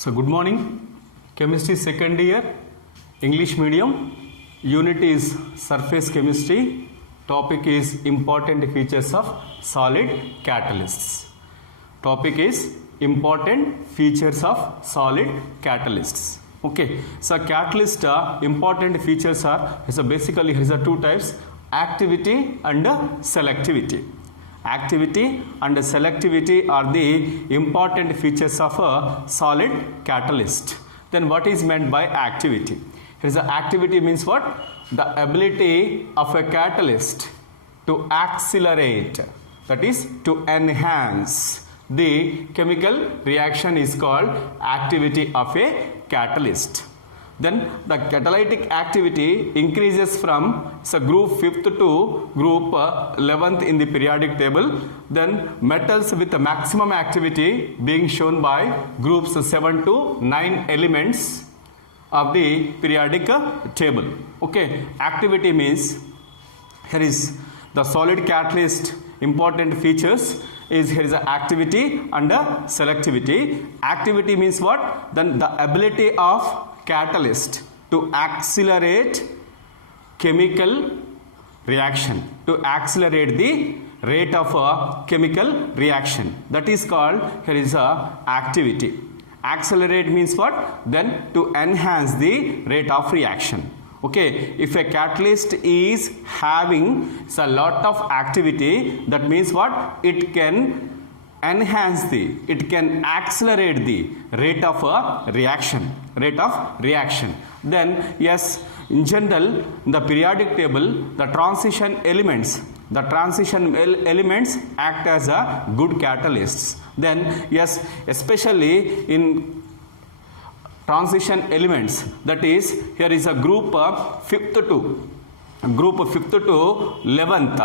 So good morning, chemistry second year, English medium, unit is surface chemistry, topic is important features of solid catalysts. Topic is important features of solid catalysts. Okay, so catalyst important features are, so basically here is two types, activity and selectivity. Activity and selectivity are the important features of a solid catalyst. Then what is meant by activity? Here is the activity means what? The ability of a catalyst to accelerate, that is to enhance the chemical reaction is called activity of a catalyst. Then the catalytic activity increases from group 5th to group 11th in the periodic table. Then metals with the maximum activity being shown by groups 7 to 9 elements of the periodic table. Okay, activity means here is the solid catalyst important features is here is the activity and selectivity. Activity means what? Then the ability of catalyst to accelerate chemical reaction, to accelerate the rate of a chemical reaction, that is called here is a activity. Accelerate means what? Then to enhance the rate of reaction. Okay, if a catalyst is having a lot of activity, that means what? It can enhance it can accelerate the rate of a reaction, Then yes, in general, in the periodic table, the transition elements act as a good catalysts. Then yes, especially in transition elements, that is here is a group 5th to 11th.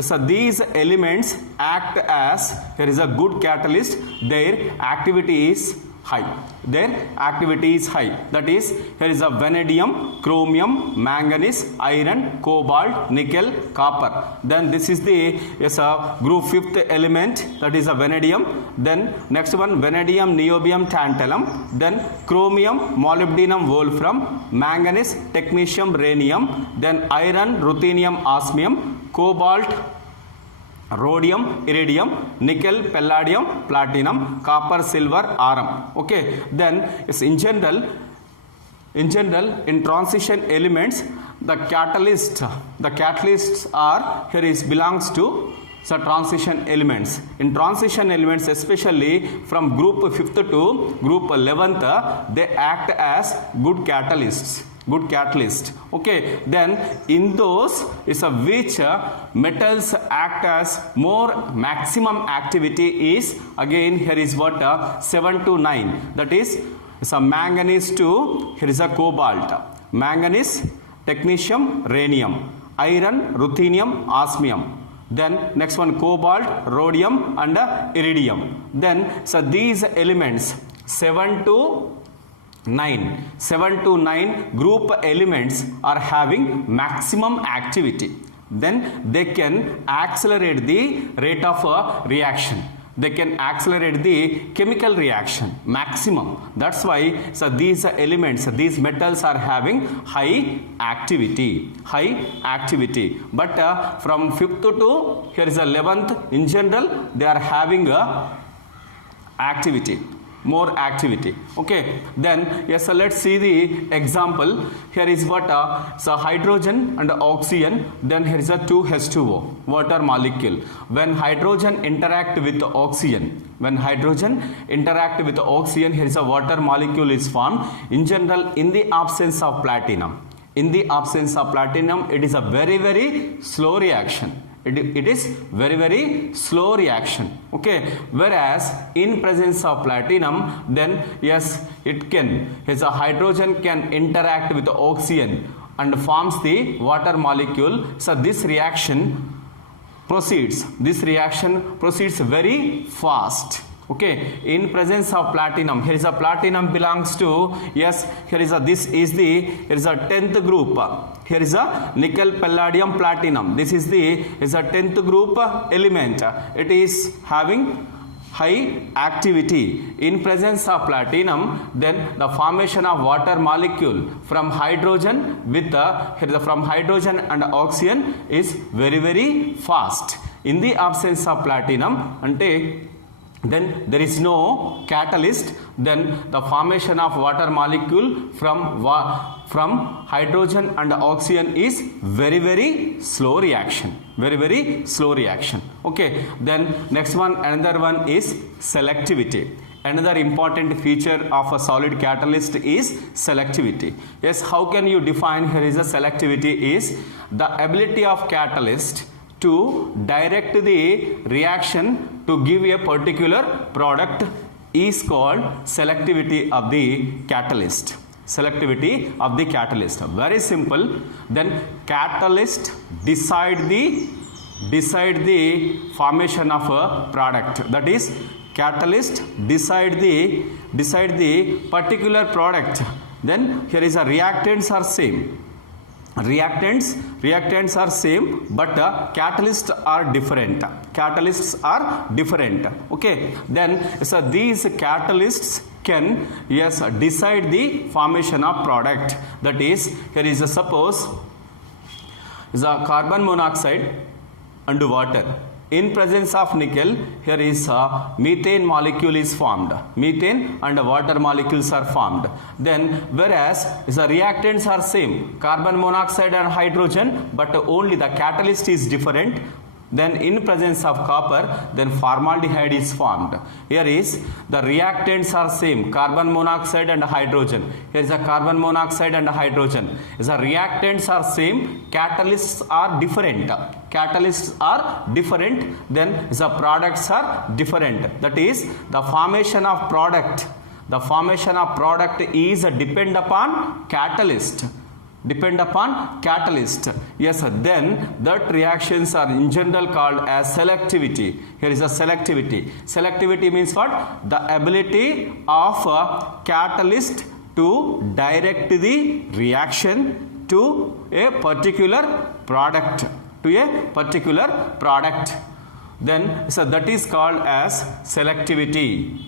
So these elements act as here is a good catalyst. Their activity is high. That is here is a vanadium, chromium, manganese, iron, cobalt, nickel, copper. Then this is the group 5th element, that is a vanadium. Then next one, vanadium, niobium, tantalum. Then chromium, molybdenum, wolfram, manganese, technetium, rhenium. Then iron, ruthenium, osmium, cobalt, rhodium, iridium, nickel, palladium, platinum, copper, silver, rhodium. Okay, then in general in transition elements, the catalysts are here is belongs to transition elements. In transition elements, especially from group 5th to group 11th, they act as good catalyst. Okay, then in those is which metals act as more maximum activity is again here is what 7 to 9, that is manganese to here is a cobalt, manganese, technetium, rhenium, iron, ruthenium, osmium. Then next one, cobalt, rhodium and iridium. Then these elements 7 to 9 group elements are having maximum activity. Then they can accelerate the rate of a reaction. They can accelerate the chemical reaction maximum. That's why these elements, these metals are having high activity. But from 5th to here is 11th, in general they are having more activity. Okay, then yes, let's see the example. Here is what hydrogen and oxygen. Then here is a 2H2O water molecule. When hydrogen interact with oxygen, here is a water molecule is formed. In general, in the absence of platinum, it is a very slow reaction. It is very slow reaction. Okay, whereas in presence of platinum, then yes, a hydrogen can interact with the oxygen and forms the water molecule. So this reaction proceeds very fast. Okay, in presence of platinum, here is a platinum belongs to, yes, here is a 10th group. Here is a nickel, palladium, platinum. This is a 10th group element. It is having high activity. In presence of platinum, then the formation of water molecule from hydrogen with from hydrogen and oxygen is very fast. In the absence of platinum, then there is no catalyst, then the formation of water molecule from hydrogen and oxygen is very slow reaction, very slow reaction. Okay, then next one, another one is selectivity. Another important feature of a solid catalyst is selectivity. Yes, how can you define here is a selectivity is the ability of catalyst to direct the reaction to give a particular product is called selectivity of the catalyst. Selectivity of the catalyst. Very simple. Then catalyst decide the formation of a product. That is, catalyst decide the particular product. Then here is a reactants are same. Reactants are same, but catalysts are different. Catalysts are different. Okay, then so these catalysts can decide the formation of product. That is, here is a suppose is a carbon monoxide and water. In presence of nickel, here is a methane molecule is formed. Methane and water molecules are formed. Then whereas the reactants are same, carbon monoxide and hydrogen, but only the catalyst is different. Then in presence of copper, then formaldehyde is formed. Here is the reactants are same, carbon monoxide and hydrogen. Here is a carbon monoxide and hydrogen. The reactants are same, catalysts are different. Catalysts are different, then the products are different. That is, the formation of product. The formation of product is depend upon catalyst. Depend upon catalyst. Yes, then that reactions are in general called as selectivity. Here is a selectivity. Selectivity means what? The ability of a catalyst to direct the reaction to a particular product. To a particular product. Then so that is called as selectivity.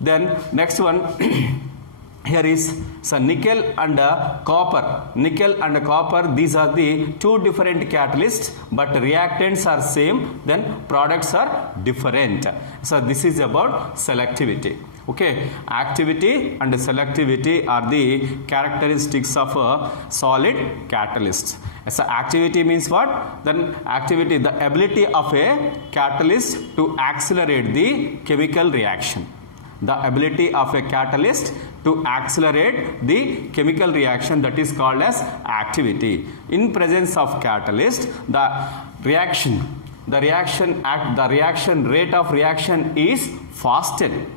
Then next one. Here is nickel and copper. Nickel and copper, these are the two different catalysts, but reactants are same, then products are different. So this is about selectivity. Okay, activity and selectivity are the characteristics of a solid catalyst. So activity means what? Then activity, the ability of a catalyst to accelerate the chemical reaction. The ability of a catalyst to accelerate the chemical reaction, that is called as activity. In presence of catalyst, the reaction rate of reaction is fastened.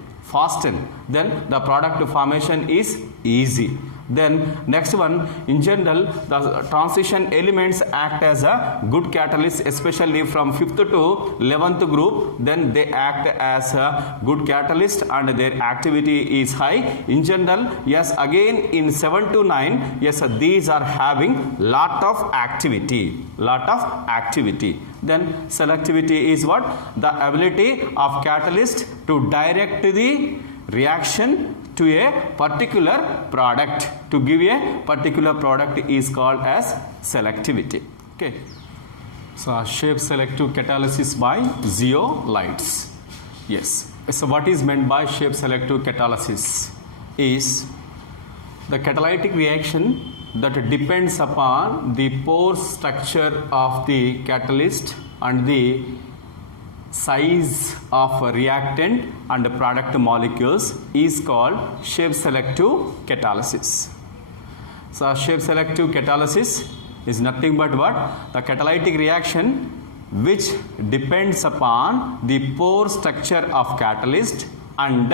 Then the product formation is easy. Then next one, in general, the transition elements act as a good catalyst, especially from 5th to 11th group. Then they act as a good catalyst and their activity is high. In general, yes, again in 7 to 9, yes, these are having lot of activity. Then selectivity is what? The ability of catalyst to direct the reaction to a particular product. To give a particular product is called as selectivity. Okay. So shape selective catalysis by zeolites. Yes. So what is meant by shape selective catalysis is the catalytic reaction that depends upon the pore structure of the catalyst and the size of reactant and product molecules is called shape selective catalysis. So shape selective catalysis is nothing but what? The catalytic reaction which depends upon the pore structure of catalyst and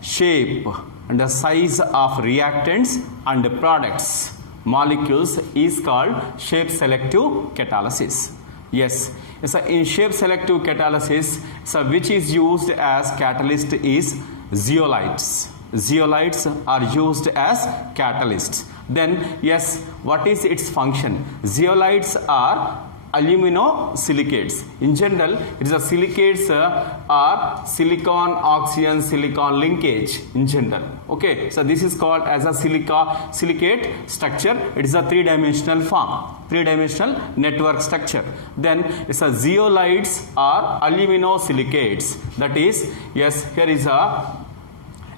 shape and the size of reactants and products molecules is called shape selective catalysis. Yes. So in shape selective catalysis, so which is used as catalyst is zeolites. Zeolites are used as catalysts. Then yes, what is its function? Zeolites are aluminosilicates. In general, it is a silicates are silicon oxygen silicon linkage in general. Okay, so this is called as a silicate structure. It is a three-dimensional form, three-dimensional network structure. Then it's a zeolites are aluminosilicates. That is, yes, here is a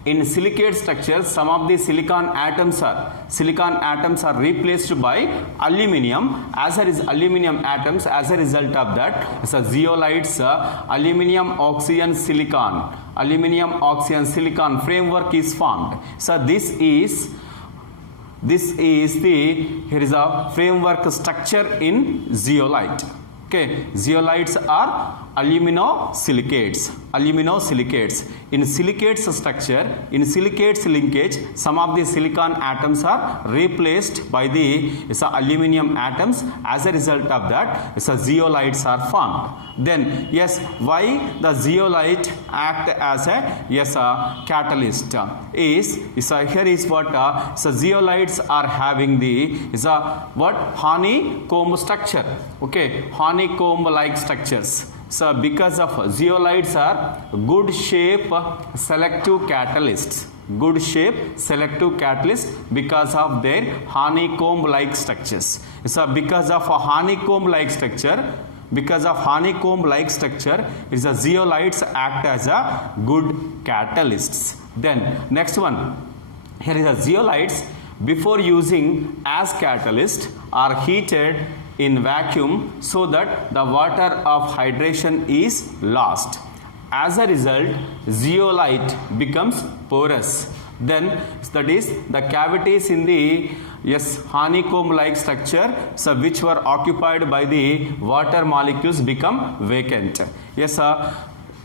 in silicate structures, some of the silicon atoms are replaced by aluminium. As a aluminium atoms, as a result of that, so zeolites aluminium oxygen silicon framework is formed. So this is the here is a framework structure in zeolite. Okay, zeolites are aluminosilicates. In silicates structure, in silicates linkage, some of the silicon atoms are replaced by the aluminum atoms. As a result of that, zeolites are formed. Then, yes, why the zeolite act as a catalyst is here is what zeolites are having the what honeycomb structure. Okay, honeycomb like structures. So because of zeolites are good shape selective catalysts. Good shape selective catalysts because of their honeycomb like structures. So because of a honeycomb like structure, is the zeolites act as a good catalysts. Then next one, here is the zeolites before using as catalyst are heated in vacuum so that the water of hydration is lost. As a result, zeolite becomes porous. Then that is the cavities in the honeycomb like structure which were occupied by the water molecules become vacant.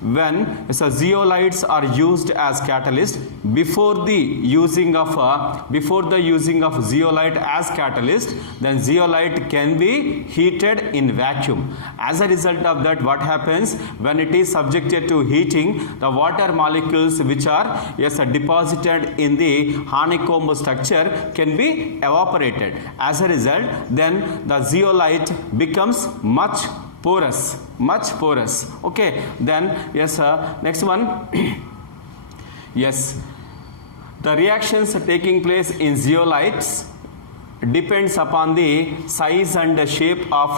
When zeolites are used as catalyst, before the using of zeolite as catalyst, then zeolite can be heated in vacuum. As a result of that, what happens when it is subjected to heating, the water molecules which are deposited in the honeycomb structure can be evaporated. As a result, then the zeolite becomes much porous. Okay, then next one. Yes, the reactions taking place in zeolites depends upon the size and shape of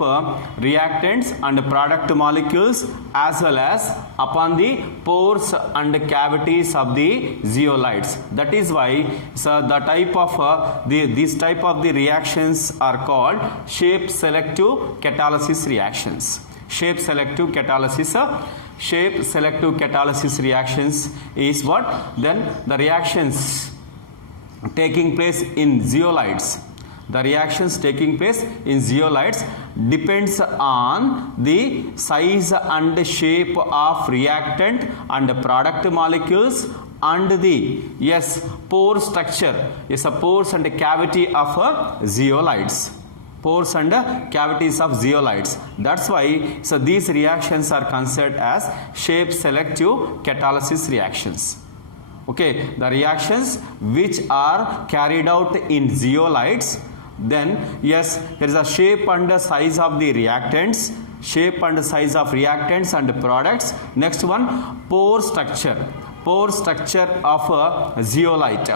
reactants and product molecules, as well as upon the pores and cavities of the zeolites. That is why the type of this type of the reactions are called shape selective catalysis reactions. Shape selective catalysis reactions is what? Then the reactions taking place in zeolites. The reactions taking place in zeolites depends on the size and shape of reactant and product molecules and the pore structure, pores and cavity of zeolites. Pores and cavities of zeolites. That's why these reactions are considered as shape selective catalysis reactions. Okay, the reactions which are carried out in zeolites, then there is a shape and size of the reactants, and products. Next one, pore structure of zeolite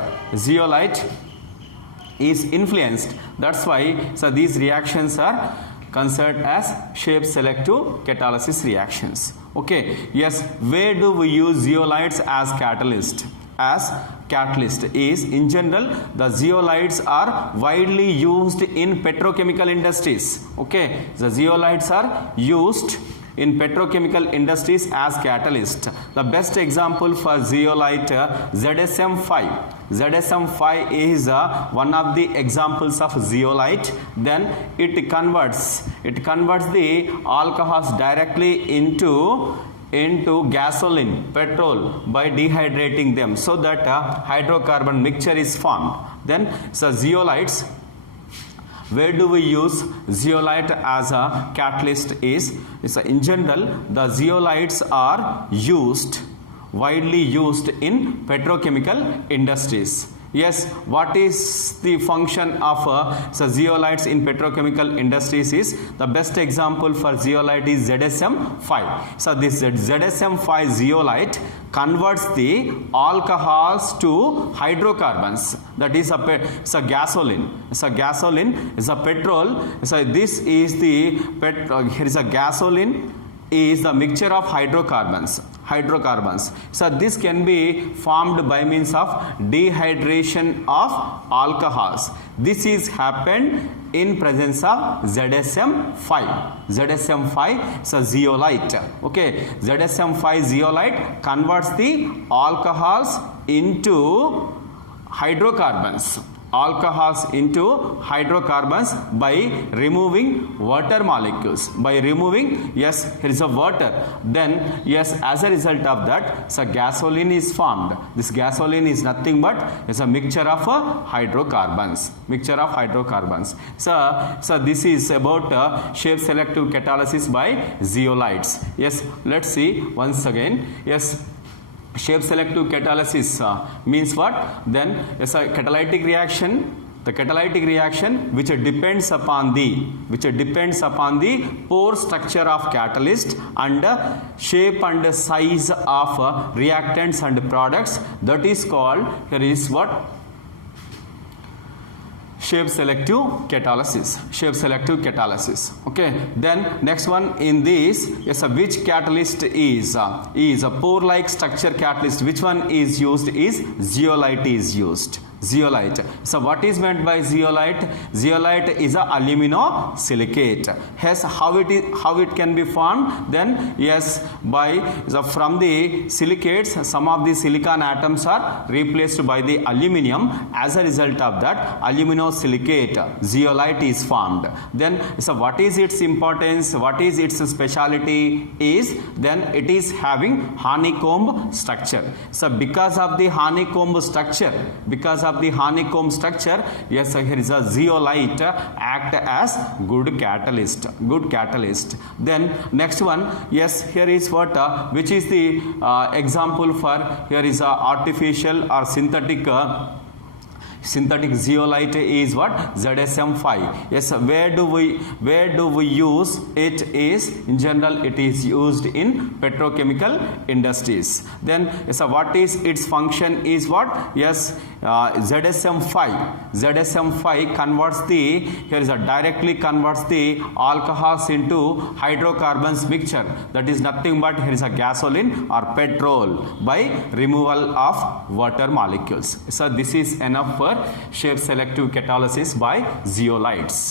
is influenced. That's why these reactions are considered as shape selective catalysis reactions. Okay, where do we use zeolites as catalyst? Is in general the zeolites are widely used in petrochemical industries. Okay, the zeolites are used in petrochemical industries as catalyst. The best example for zeolite ZSM5. ZSM5 is one of the examples of zeolite. Then it converts the alcohols directly into gasoline, petrol, by dehydrating them so that hydrocarbon mixture is formed. Then zeolites, where do we use zeolite as a catalyst is in general the zeolites are widely used in petrochemical industries. Yes, what is the function of zeolites in petrochemical industries is the best example for zeolite is ZSM5. So this ZSM5 zeolite converts the alcohols to hydrocarbons. That is a gasoline. So gasoline is a petrol. So this is the here is a gasoline is the mixture of hydrocarbons. So this can be formed by means of dehydration of alcohols. This is happened in presence of ZSM5. So zeolite. Okay, ZSM5 zeolite converts the alcohols into hydrocarbons. By removing water molecules. Yes, here is a water. Then, yes, as a result of that, so gasoline is formed. This gasoline is nothing but is a mixture of hydrocarbons. So this is about shape selective catalysis by zeolites. Yes, let's see once again. Yes. Shape selective catalysis means what? Then it's a catalytic reaction. The catalytic reaction which depends upon the pore structure of catalyst and shape and size of reactants and products. That is called, here is what? Shape selective catalysis. Okay, then next one in this, yes, which catalyst is a pore like structure catalyst. Which one is used? Is zeolite is used. So what is meant by zeolite? Zeolite is a aluminosilicate. Yes, how it can be formed? Then yes, from the silicates, some of the silicon atoms are replaced by the aluminum. As a result of that, aluminosilicate zeolite is formed. Then so what is its importance? What is its speciality? Is then it is having honeycomb structure. So because of the honeycomb structure, yes, here is a zeolite act as good catalyst. Then next one, yes, here is what which is the example for, here is a artificial or synthetic zeolite is what? ZSM5. Yes, where do we use it? Is in general it is used in petrochemical industries. Then so what is its function is what? Yes, ZSM5 converts the directly converts the alcohols into hydrocarbons mixture. That is nothing but here is a gasoline or petrol by removal of water molecules. So this is enough for shape selective catalysis by zeolites.